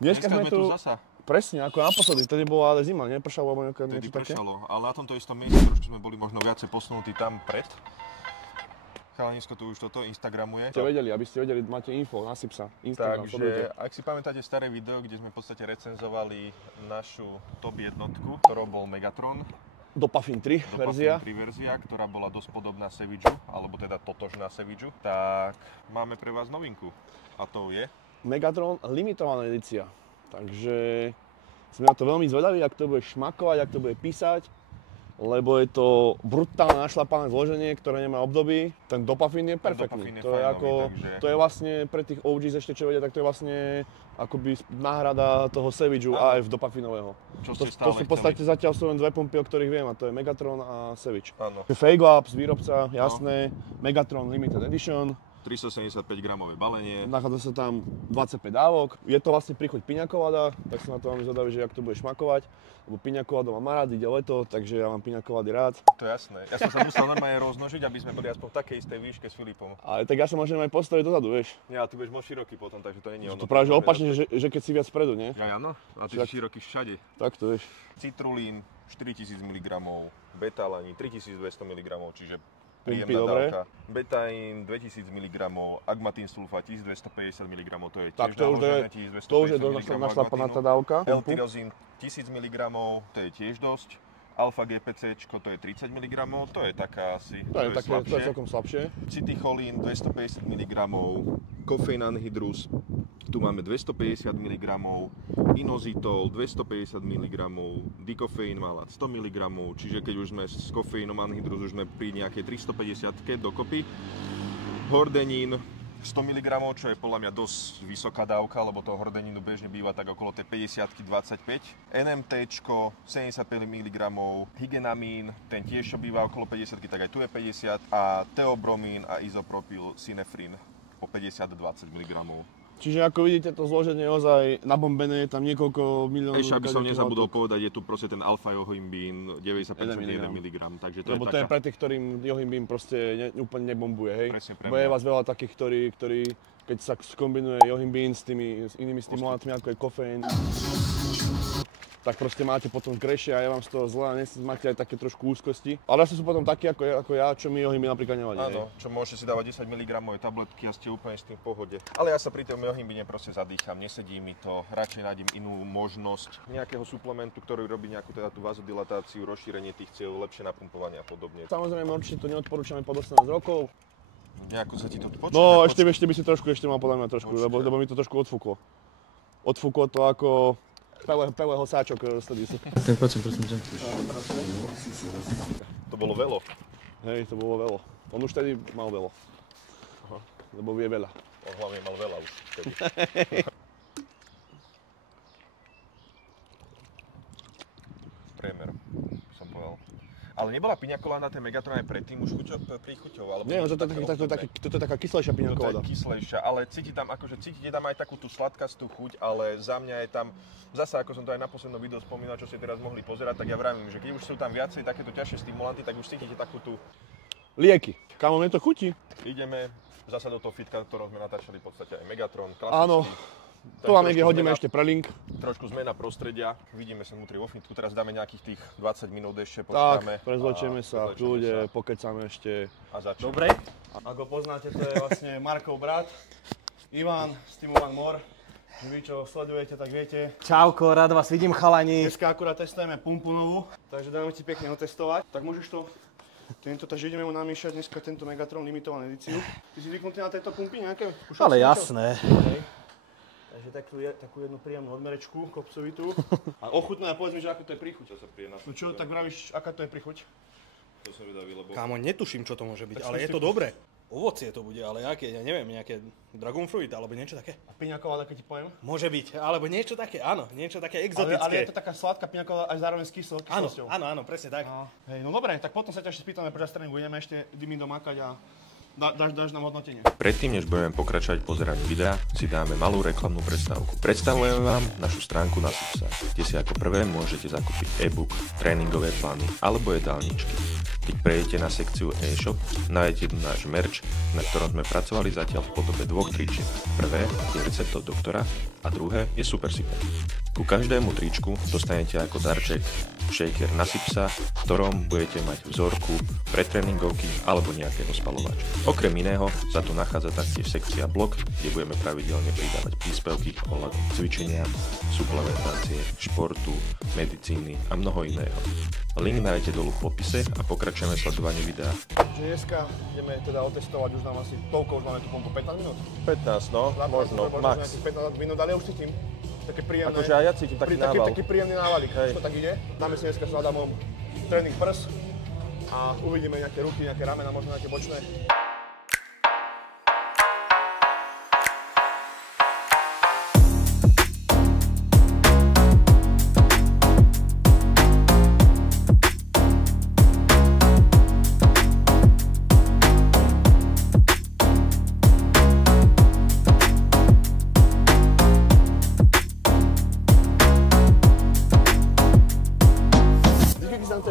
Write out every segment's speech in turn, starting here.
Dneska sme tu zasa. Presne, ako naposledy, vtedy bola ale zima, nepršalo alebo niečo také? Vtedy pršalo, ale na tomto istom mieste trošku sme boli možno viacej posunutí tam pred. Chalanisko tu už toto Instagramuje. Aby ste vedeli, máte info, nasyp sa, Instagram, Takže, sledujte. ak si pamätáte staré video, kde sme v podstate recenzovali našu top jednotku, ktorou bol Megatron. Dopafin 3 verzia. Dopafin 3 verzia, ktorá bola dosť podobná Savageu, alebo teda totožná Savageu. Tak máme pre vás novinku. A to je? Megatron limitovaná edícia. Takže sme na to veľmi zvedaví, ak to bude šmakovať, ak to bude písať. Lebo je to brutálne našlapané zloženie, ktoré nemá období. Ten Dopafin je perfektný. To je vlastne pre tých OGs ešte čo vedia, tak to je vlastne akoby náhrada toho Savageu AF Dopafinového. To sú v podstate zatiaľ sú len dve pumpy, o ktorých viem, a to je Megatron a Savage. Fake Labs, výrobca, jasné. Megatron Limited Edition. 375 gramové balenie. Nachádza sa tam 25 dávok. Je to vlastne príchuť piña colada, tak som na to veľmi zvedavý, že jak to bude šmakovať. Lebo piña colada mám rád, ide leto, takže ja mám piña colady rád. To je jasné. Ja som sa musel normálne rozmnožiť, aby sme boli aspoň v takej istej výške s Filipom. Ale tak ja sa môžem aj postaviť dozadu, vieš. Ja, ty budeš moc široký potom, takže to nie je ono. To práve že opačne, že keď si viac vpredu, nie? Ja, áno. A ty si široký všade. Tak to vieš. Citrulín 4000 mg, betalanín 3200 mg, čiže Pumpy, príjemná dobre. dávka. Betaín 2000 mg, agmatín sulfát 1250 mg, to je Tak tiež to už je dosť našlapaná tá dávka. L-tyrozín 1000 mg, to je tiež dosť. Alfa GPC, to je 30 mg, to je taká asi, to je celkom slabšie. Citicholín 250 mg, kofeín anhydrus, tu máme 250 mg, inositol 250 mg, dikofeín malát 100 mg, čiže keď už sme s kofeínom anhydrus, už sme pri nejakej 350 dokopy. Hordenín 100 mg, čo je podľa mňa dosť vysoká dávka, lebo toho hordenínu bežne býva tak okolo tej 50-ky 25. NMT 75 mg, hygenamín, ten tiež čo býva okolo 50-ky, tak aj tu je 50. A teobromín a izopropyl synefrín po 50-20 mg. Čiže ako vidíte, to zloženie je ozaj nabombené, je tam niekoľko miliónov. Ešte, aby som nezabudol povedať, je tu proste ten alfa-johimbín 95,1 mg, takže to lebo to je pre tých, ktorým johimbín proste úplne nebombuje, hej? Presne pre mňa. Bo je vás veľa takých, ktorí keď sa skombinuje johimbín s inými stimulantmi, ako je kofeín, tak proste máte potom krešie a je vám z toho zle a máte aj také trošku úzkosti. Ale asi sú potom takí ako ja, čo mi johimbín napríklad nevadí. Áno, čo môžete si dávať 10 mg tabletky a ste úplne s tým v pohode. Ale ja sa pri tom johimbíne proste zadýcham, nesedí mi to, radšej nájdem inú možnosť nejakého suplementu, ktorý robí nejakú teda tú vazodilatáciu, rozšírenie tých ciev, lepšie napumpovanie a podobne. Samozrejme, určite to neodporúčame pod 18 rokov. Nejako sa ti to počkaj. No, ešte by si ešte mal podľa mňa trošku, lebo mi to trošku odfúklo. Odfúklo to ako Peleho sáčok vtedy. Ten počím, prosím ťa. To bolo veľo. Hej, to bolo veľo. On už tedy mal veľo. Aha. Lebo vie veľa. On hlavne mal veľa už vtedy. Priemer, som povedal. Ale nebola piňa colada na tej Megatron aj predtým už príchuťou? Nie, toto je taká kyslejšia piňa colada. To je kyslejšia, ale cítite tam aj takú tú sladkastú chuť, ale za mňa je tam, zase ako som to aj na poslednom videu spomínal, čo ste teraz mohli pozerať, tak ja vravím, že keď už sú tam viacej takéto ťažšie stimulanty, tak už cítite takú tú... Lieky. Kámo, mne to chutí. Ideme zasa do toho fitka, ktorom sme natáčali v podstate aj Megatron, klasický. Áno. Tu vám niekde hodíme ešte pre link. Trošku zmena prostredia. Vidíme sa vnútri vo fitku. Teraz dáme nejakých tých 20 minút ešte, počkáme. Tak, prezlečieme sa, ľudia, pokecáme ešte. A začneme. Dobre. Ako poznáte, to je vlastne Markov brat. Ivan, z týmu One More. Vy, čo sledujete, tak viete. Čauko, rád vás vidím, chalani. Dneska akurát testujeme pumpu novú, takže dáme ti pekne otestovať. Tak môžeš to... Takže ideme mu namýšať dneska tento Megatron limitovanú edíciu. Ty si zvyknutý na tejto pumpy nejaké? Ale jasné. Takže takú jednu príjemnú odmerečku, kopcovitú. A ochutná a povedz mi, že ako to je príchuť. Čo, tak vravíš, aká to je príchuť? To som vydavý, lebo... Kámo, netuším, čo to môže byť, ale je to dobré. Ovocie to bude, ale aké, ja neviem, nejaké dragon fruit alebo niečo také. A piña colada, keď ti poviem? Môže byť, alebo niečo také, áno, niečo také exotické. Ale je to taká sladká piña colada aj zároveň s kyslosťou. Áno, presne tak. Hej, no dobre, tak potom sa ťa ešte spýtame počas tréningu, ideme ešte dymy domakať a dáš nám hodnotenie. Predtým, než budeme pokračovať pozeraním videa, si dáme malú reklamnú prestávku. Predstavujeme vám našu stránku Nasyp sa, kde si ako prvé môžete zakúpiť e-book, tréningové plány alebo jedálničky. Keď prejdete na sekciu e-shop, nájdete náš merch, na ktorom sme pracovali zatiaľ v podobe 2 tričiek. Prvé je recept od doktora a druhé je Super Sipper. Ku každému tričku dostanete ako darček shaker na sipsa, v ktorom budete mať vzorku pre tréningovky alebo nejaké rozpalovače. Okrem iného sa tu nachádza taktiež sekcia blog, kde budeme pravidelne pridávať príspevky ohľadom cvičenia, suplementácie, športu, medicíny a mnoho iného. Link nájdete dolu v popise a pokračujeme sledovanie videa. Dneska ideme teda otestovať, už nám asi toľko, už máme tu 15 minút. 15, no, možno, max. 15 minút, ale ja už cítim také príjemné. Akože aj ja cítim taký nával. Taký príjemný návalik, už to tak ide. Dáme si dneska s Adamom tréning prs a uvidíme nejaké ruky, nejaké ramena, možno nejaké bočné.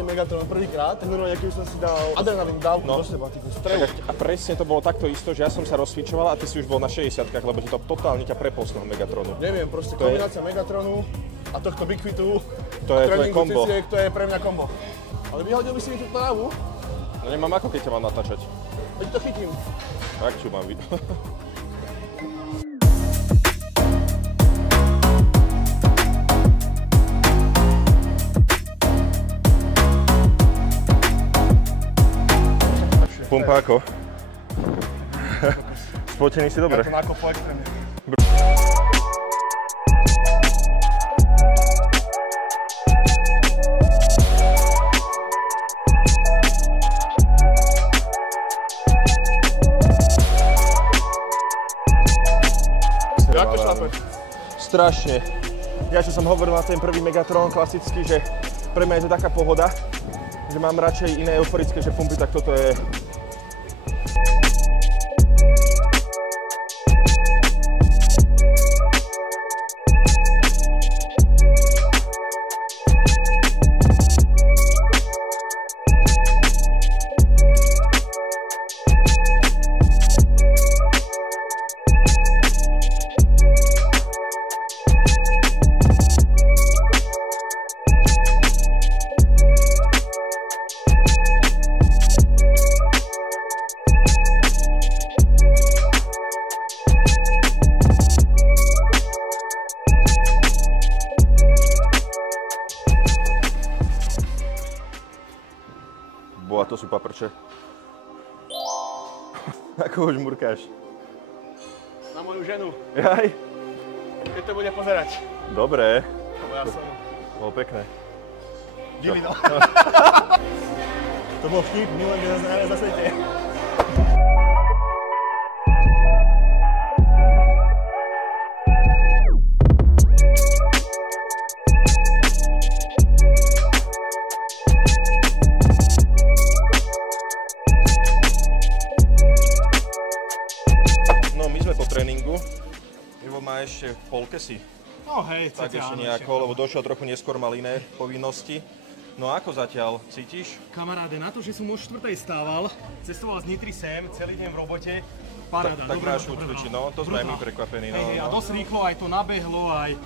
Megatron prvýkrát, tak normálne, aký som si dal adrenalín dávku do seba, takú strevu. A presne to bolo takto isto, že ja som sa rozcvičoval a ty si už bol na 60-kách, lebo ti to totálne ťa prepol z toho Megatronu. Neviem, proste kombinácia Megatronu a tohto Big Fitu to je tvoje kombo. To je pre mňa kombo. Ale vyhodil by si mi tú trávu? No nemám ako, keď ťa mám natáčať. Veď to chytím. Tak čo mám vidieť. Pumpa ako? Spotený si dobre? Ja to nakopu extrémne. Jak to šlape? Strašne. Ja čo som hovoril na ten prvý Megatron klasický, že pre mňa je to taká pohoda, že mám radšej iné euforické, že pumpy, tak toto je... Boha, to sú paprče. Ako už murkáš? Na moju ženu. Jaj. Keď to bude pozerať. Dobre. Ja som... Bolo pekné. Divino. To bol vtip, milujem nás najviac na svete. No, my sme po tréningu. Ivo má ešte v polke si. No hej, Tak ešte nejako, lebo došiel trochu neskôr, mal iné povinnosti. No ako zatiaľ? Cítiš? Kamaráde, na to, že som o 4:00 stával, cestoval z Nitry sem, celý deň v robote, paráda. Tak máš chuť cvičiť, no, to sme aj my prekvapení. No, Hej, a dosť rýchlo, aj to nabehlo, aj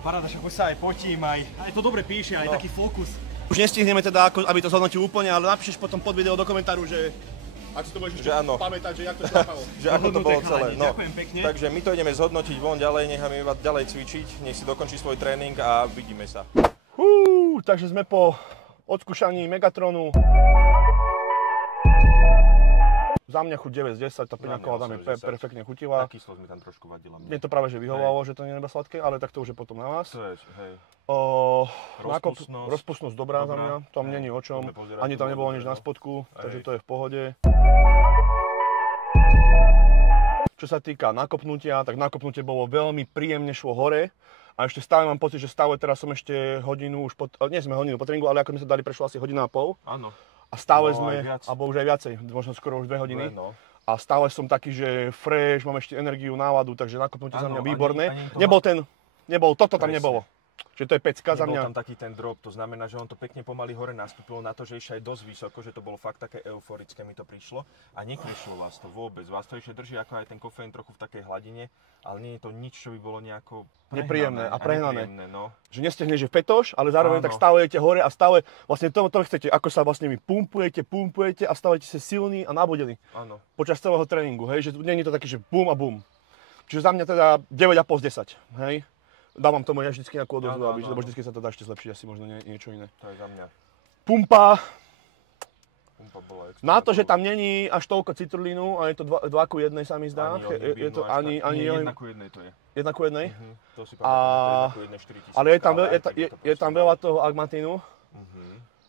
paráda, však už sa aj potím, aj to dobre píše, aj taký fokus. Už nestihneme teda, aby to zhodnotil úplne, ale napíšeš potom pod video do komentáru, že ak si to budeš ešte pamätať, že jak to šlapalo. Že ako to bolo celé. No, ďakujem pekne. takže my to ideme zhodnotiť von ďalej, necháme iba ďalej cvičiť, nech si dokončí svoj tréning a vidíme sa. Takže sme po odskúšaní Megatronu. Za mňa chuť 9 z 10, tá piňaková tam je perfektne chutila. Tá kyslosť mi tam trošku vadila. Mne to práve že vyhovovalo, že to nie je sladké, ale tak to už je potom na vás. Hej. Rozpustnosť dobrá za mňa, tam není o čom. Ani tam nebolo nič na spodku, takže to je v pohode. Čo sa týka nakopnutia, tak nakopnutie bolo veľmi príjemne, šlo hore. A ešte stále mám pocit, že stále teraz som ešte hodinu už nie sme hodinu po tréningu, ale ako sme sa dali, prešlo asi hodina a pol. Áno. A stále sme, alebo už aj viacej, možno skoro už 2 hodiny. A stále som taký, že fresh, mám ešte energiu, náladu, takže nakopnutie za mňa výborné. Nebol toto tam nebolo. Čiže to je pecka za Nebol mňa. tam taký ten drop, to znamená, že on to pekne pomaly hore nastúpilo na to, že ešte aj dosť vysoko, že to bolo fakt také euforické, mi to prišlo. A nekrišlo vás to vôbec, vás to ešte drží ako aj ten kofeín trochu v takej hladine, ale nie je to nič, čo by bolo nejako Nepríjemné a prehnané. No. Že nestiahneš, že fetoš, ale zároveň tak stále idete hore a stále vlastne to chcete, ako sa vlastne vy pumpujete a stávate sa silní a nabudení. Áno. Počas celého tréningu, hej, že nie je to také, že bum a bum. Čiže za mňa teda 9,5 z 10, hej. Dávam tomu ja vždycky nejakú odozvu, lebo vždycky sa to dá ešte zlepšiť, asi možno niečo iné. To je za mňa. Pumpa Bola extra. na to, že tam není až toľko citrulínu a je to 2 ku 1 sa mi zdá. Je to ani 1 ku 1 to je. 1 ku 1. To si pamätám, to je 1 ku 1, 4000. Ale je tam veľa toho agmatínu.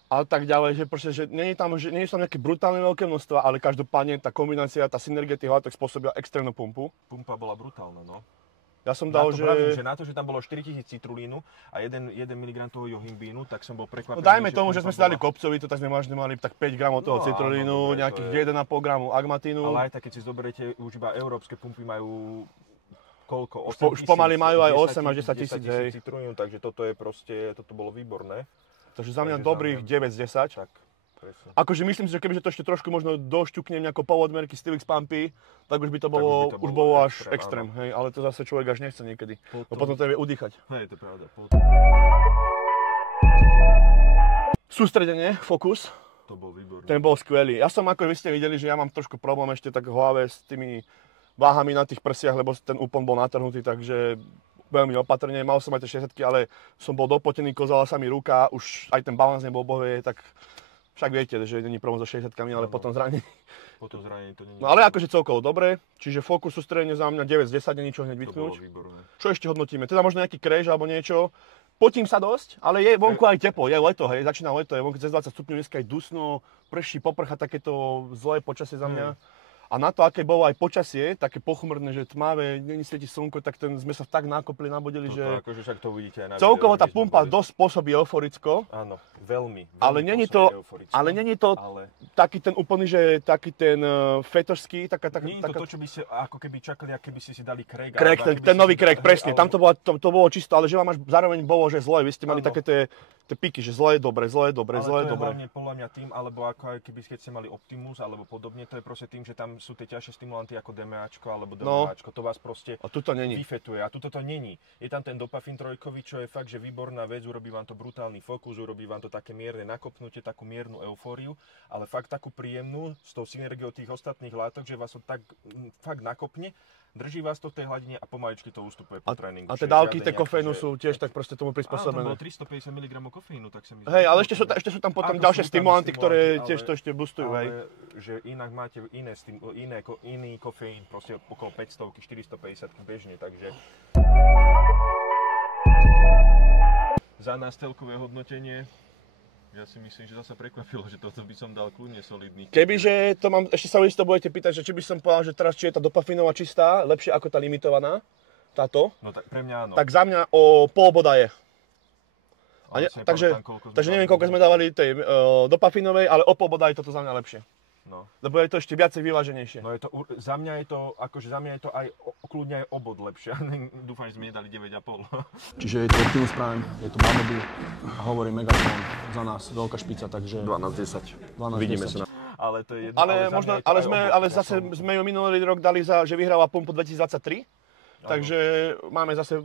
A tak ďalej, že proste, že nie sú tam nejaké brutálne veľké množstva, ale každopádne tá kombinácia, tá synergia tých látok spôsobila extrémnu pumpu. Pumpa bola brutálna, no. Ja som dal, že na to, že tam bolo 4000 citrulínu a 1 mg toho johimbínu, tak som bol prekvapený. No dajme tomu, že sme si dali kopcovi, to tak sme možno mali tak 5 gramov toho citrulínu, nejakých 1,5 gramu agmatínu. Ale aj tak, keď si zoberiete, už iba európske pumpy majú koľko? Už pomaly majú aj 8 až 10 tisíc, hej. citrulínu, takže toto bolo výborné. Takže za mňa dobrých 9 z 10. Tak, presne. Akože myslím si, že kebyže to ešte trošku možno došťuknem nejako povodmerky Stilix Pumpy, tak už by to bolo až extrém, hej, ale to zase človek až nechce niekedy. Potom to vie udýchať. Hej, to je pravda. Sústredenie, fokus. To bol výborný. Ten bol skvelý. Ja som, ako vy ste videli, že ja mám trošku problém ešte tak v hlave s tými váhami na tých prsiach, lebo ten úpon bol natrhnutý, takže veľmi opatrne. Mal som aj tie 60, ale som bol dopotený, kozala sa mi ruka, už aj ten balans nebol bohvie, tak však viete, že není problém so 60, ale potom zranení. Potom zranení to nie je. No ale akože celkovo dobre, čiže fokus, sústredenie za mňa 9 z 10, niečo hneď vytknúť. To bolo výborné. Čo ešte hodnotíme? Teda možno nejaký crash alebo niečo. Potím sa dosť, ale je vonku aj teplo, je leto, hej, začína leto, je vonku cez 20 stupňov, dneska je dusno, prší, poprcha, takéto zlé počasie za mňa. A na to, aké bolo aj počasie, také pochmurné, že tmavé, není svieti slnko, tak sme sa tak nakopli, nabudili, že... Akože však to uvidíte aj na celkovo tá pumpa dosť pôsobí euforicko. Áno, veľmi Ale není to taký ten úplný, že taký ten fetošský, nie je to, čo by ste ako keby čakali, ak keby ste si dali crack. Ten nový crack, presne, tam to bolo čisto, ale že vám až zároveň bolo, že zle, vy ste mali také tie piky, že zle je dobre, zle je dobre, zle je dobre. Ale to je hlavne podľa mňa tým, alebo ako aj keby ste mali Optimus, alebo podobne, to je proste tým, že tam sú tie ťažšie stimulanty ako DMAčko alebo DMAčko, to vás proste vyfetuje. A tuto to není. Je tam ten dopafín trojkový, čo je fakt, že výborná vec, urobí vám to brutálny fokus, urobí vám to také mierne nakopnutie, takú miernu eufóriu, ale fakt takú príjemnú s tou synergiou tých ostatných látok, že vás to tak fakt nakopne. Drží vás to v tej hladine a pomaličky to ústupuje po tréningu. A tie dávky kofeínu sú tiež tak proste tomu prispôsobené. Áno, to bolo 350 mg kofeínu, tak sa mi zdá. Hej, ale ešte sú tam potom ďalšie stimulanty, ktoré tiež to ešte boostujú, hej. Že inak máte iný kofeín, proste okolo 500, 450 bežne, takže... Za nás celkové hodnotenie, ja si myslím, že to sa prekvapilo, že toto by som dal kľudne solidný. Kebyže to mám, ešte sa isto budete pýtať, že či by som povedal, že teraz či je tá dopafínová čistá, lepšie ako tá limitovaná, táto. No tak pre mňa áno. Tak za mňa o pol boda je. Takže neviem, koľko sme dávali tej dopafínovej, ale o pol boda je toto za mňa lepšie. No. Lebo je to ešte viacej vyváženejšie. No je to, za mňa je to aj kľudne aj obod lepšie. Dúfam, že sme nedali 9,5. Čiže je to Optimus Prime, je to Bumblebee a hovorí Megatron za nás, veľká špica, takže 12-10. Vidíme sa na... Ale to je jedno. Ale zase sme ju minulý rok dali že vyhrala pumpu 2023. Takže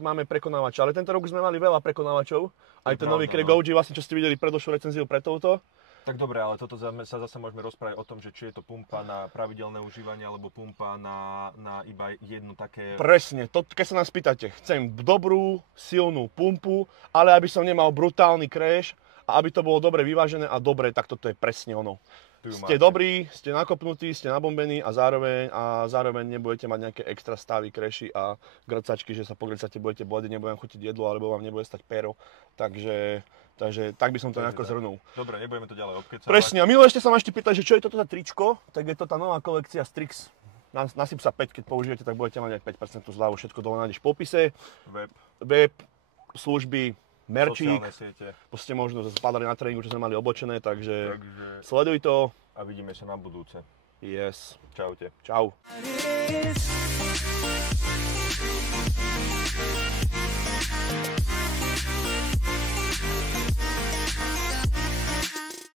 máme prekonávača. Ale tento rok sme mali veľa prekonávačov. Aj ten nový Craig OG, vlastne čo ste videli predošlú recenziu pre touto. Tak dobre, ale toto sa zase môžeme rozprávať o tom, že či je to pumpa na pravidelné užívanie, alebo pumpa na iba jednu také... Presne, keď sa nás pýtate, chcem dobrú, silnú pumpu, ale aby som nemal brutálny crash a aby to bolo dobre vyvážené a dobre, tak toto je presne ono. Ste dobrí, ste nakopnutí, ste nabombení a zároveň nebudete mať nejaké extra stavy, crashy a grcačky, že sa pogrcate, budete blediť, nebudem chutiť jedlo, alebo vám nebude stať pero. Takže tak by som to nejako zhrnul. Dobre, nebudeme to ďalej obkecávať. Presne, a Milo ešte sa ma ešte pýtať, že čo je toto za tričko, tak je to tá nová kolekcia Strix. Nasyp sa 5, keď použijete, tak budete mať aj 5% zľavu, všetko dole nájdeš v popise. Web, služby, merčík, proste možno spadali na tréningu, čo sme mali obočené, takže sleduj to. A vidíme sa na budúce. Yes. Čaute. Čau.